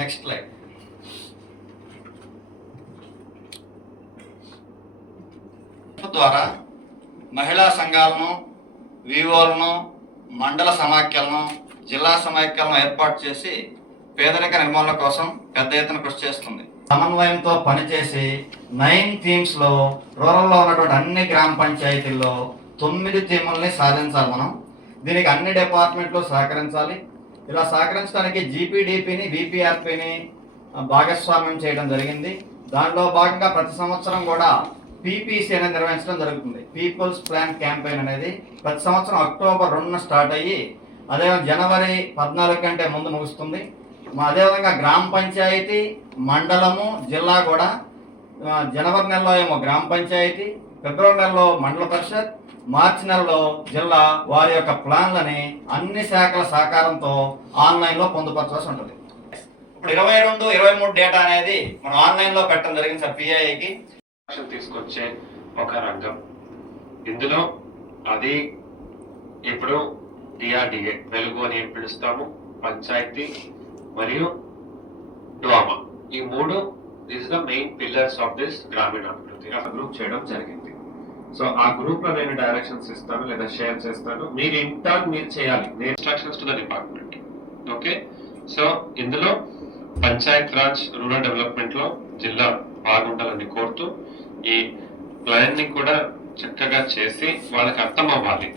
Next line ద్వారా మహిళా సంఘాలను వివోలను మండల సమాఖ్యలను జిల్లా సమాఖ్యలను ఏర్పాటు చేసి పేదరిక నిర్మూలన కోసం పెద్ద ఎత్తున కృషి చేస్తుంది. సమన్వయంతో పనిచేసి నైన్ థీమ్స్లో ఉన్నటువంటి అన్ని గ్రామ పంచాయతీల్లో తొమ్మిది థీముల్ని సాధించాలి మనం. దీనికి అన్ని డిపార్ట్మెంట్లు సహకరించాలి. ఇలా సహకరించడానికి జీపీడీపీని బీపీఆర్పీని భాగస్వామ్యం చేయడం జరిగింది. దానిలో భాగంగా ప్రతి సంవత్సరం కూడా పీపీసీ అనేది నిర్వహించడం జరుగుతుంది. పీపుల్స్ ప్లాన్ క్యాంపెయిన్ అనేది ప్రతి సంవత్సరం అక్టోబర్ రెండున స్టార్ట్ అయ్యి అదే జనవరి పద్నాలుగు కంటే ముందు ముగుస్తుంది. అదేవిధంగా గ్రామ పంచాయతీ మండలము జిల్లా కూడా జనవరి నెలలో ఏమో గ్రామ పంచాయతీ ఫిబ్రవరి నెలలో మండల పరిషత్ మార్చి నెలలో జిల్లా వారి యొక్క ప్లాన్లని అన్ని శాఖల సహకారంతో ఆన్లైన్లో పొందుపరచాల్సి ఉంటుంది. ఇప్పుడు ఇరవై రెండు ఇరవై మూడు డేటా అనేది మనం ఆన్లైన్లో పెట్టడం జరిగింది సార్ పిఐకి తీసుకొచ్చే ఒక రంగం. ఇందులో అది ఇప్పుడు డిఆర్డిఏ వెలుగు అని ఏం పిలుస్తాము పంచాయతీ మరియు డ్వామా. ఈ మూడు this the main pillars of this గ్రామీణ అభివృద్ధి గ్రూప్ చేయడం జరిగింది. సో ఆ గ్రూప్లో నేను డైరెక్షన్స్ ఇస్తాను లేదా షేర్ చేస్తాను. మీరు ఇంటర్న్ మీరు చేయాలి. Instructions to the department okay so ఇందులో పంచాయత్ రాజ్ రూరల్ డెవలప్మెంట్లో జిల్లా బాగుండాలని కోరుతూ ఈ ప్లాన్ని కూడా చక్కగా చేసి వాళ్ళకి అర్థం అవ్వాలి.